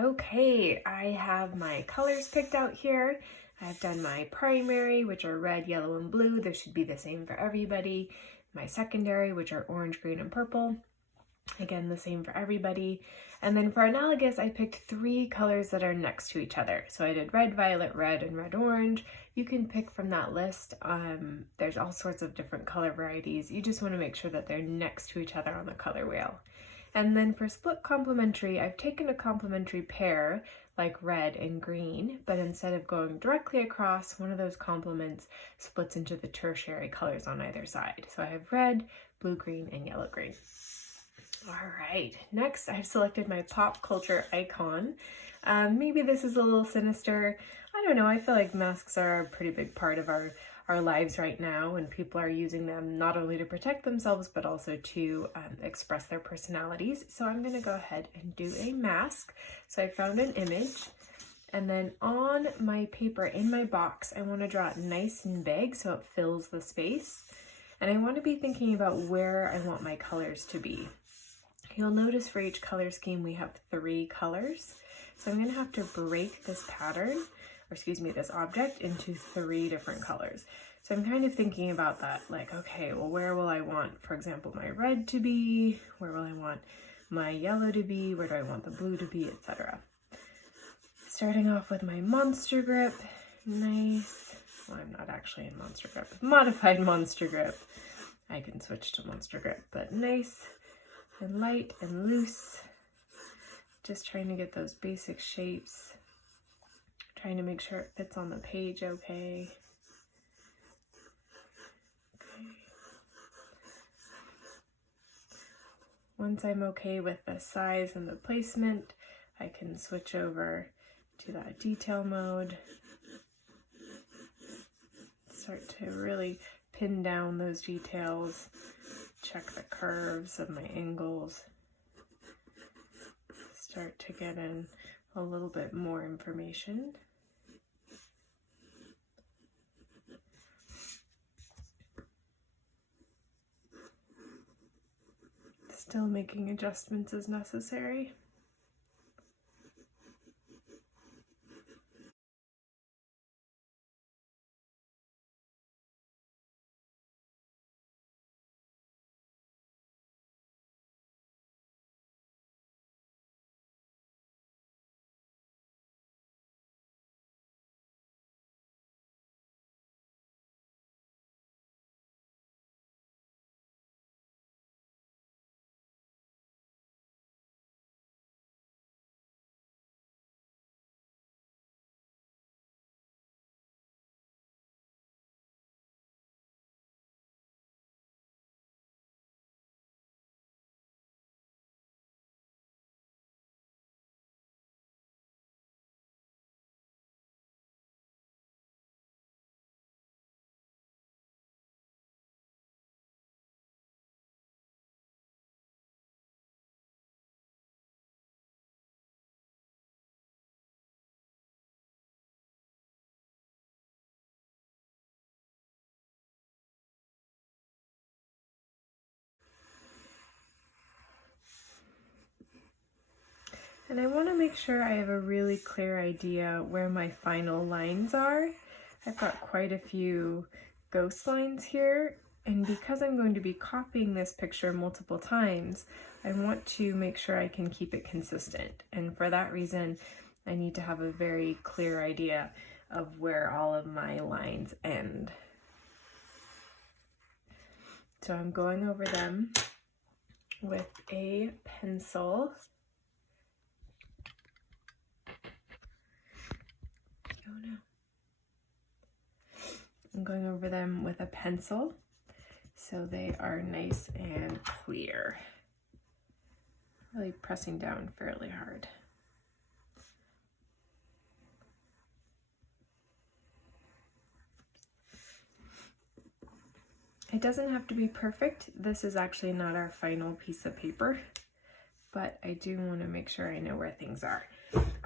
Okay, I have my colors picked out here. I've done my primary, which are red, yellow, and blue. This should be the same for everybody. My secondary, which are orange, green, and purple. Again, the same for everybody. And then for Analogous, I picked 3 colors that are next to each other. So I did red, violet, red, and red, orange. You can pick from that list. There's all sorts of different color varieties. You just want to make sure that they're next to each other on the color wheel. And then for split complementary, I've taken a complementary pair like red and green, but instead of going directly across, one of those complements splits into the tertiary colors on either side. So I have red, blue, green, and yellow, green. All right, next I've selected my pop culture icon. Maybe this is a little sinister. I don't know, I feel like masks are a pretty big part of our lives right now, and people are using them not only to protect themselves but also to express their personalities. So I'm going to go ahead and do a mask. So I found an image, and then on my paper in my box I want to draw it nice and big so it fills the space, and I want to be thinking about where I want my colors to be. You'll notice for each color scheme we have 3 colors, so I'm going to have to break this pattern, or excuse me, this object into 3 different colors. So I'm kind of thinking about that, like, okay, well, where will I want, for example, my red to be? Where will I want my yellow to be? Where do I want the blue to be, etc. Starting off with my monster grip, nice. Well, I'm not actually in monster grip, modified monster grip. I can switch to monster grip, but nice and light and loose. Just trying to get those basic shapes. Trying to make sure it fits on the page okay. Once I'm okay with the size and the placement, I can switch over to that detail mode. Start to really pin down those details, check the curves of my angles, start to get in a little bit more information. Still making adjustments as necessary. And I want to make sure I have a really clear idea where my final lines are. I've got quite a few ghost lines here, and because I'm going to be copying this picture multiple times, I want to make sure I can keep it consistent. And for that reason, I need to have a very clear idea of where all of my lines end. So I'm going over them with a pencil. Oh no. I'm going over them with a pencil so they are nice and clear. Really pressing down fairly hard. It doesn't have to be perfect. This is actually not our final piece of paper, but I do want to make sure I know where things are.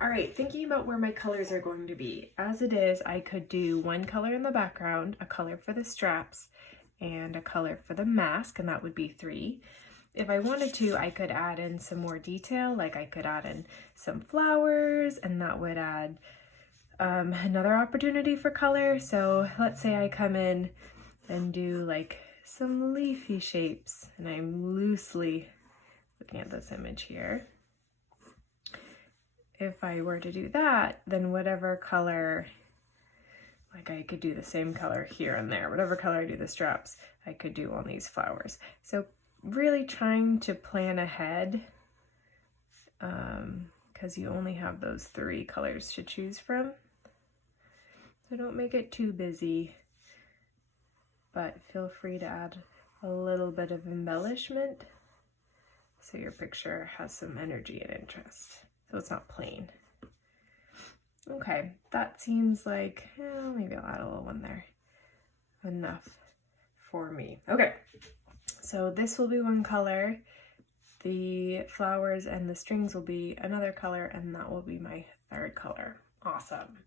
All right, thinking about where my colors are going to be. As it is, I could do one color in the background, a color for the straps, and a color for the mask, and that would be 3. if I wanted to, I could add in some more detail, like I could add in some flowers, and that would add another opportunity for color. So let's say I come in and do like some leafy shapes, and I'm loosely looking at this image here. If I were to do that, then whatever color, like I could do the same color here and there, whatever color I do the straps, I could do on these flowers. So really trying to plan ahead, because you only have those 3 colors to choose from. So don't make it too busy, but feel free to add a little bit of embellishment so your picture has some energy and interest, so it's not plain. Okay, that seems like, maybe I'll add a little one there. Enough for me. Okay, so this will be one color, the flowers and the strings will be another color, and that will be my 3rd color. Awesome.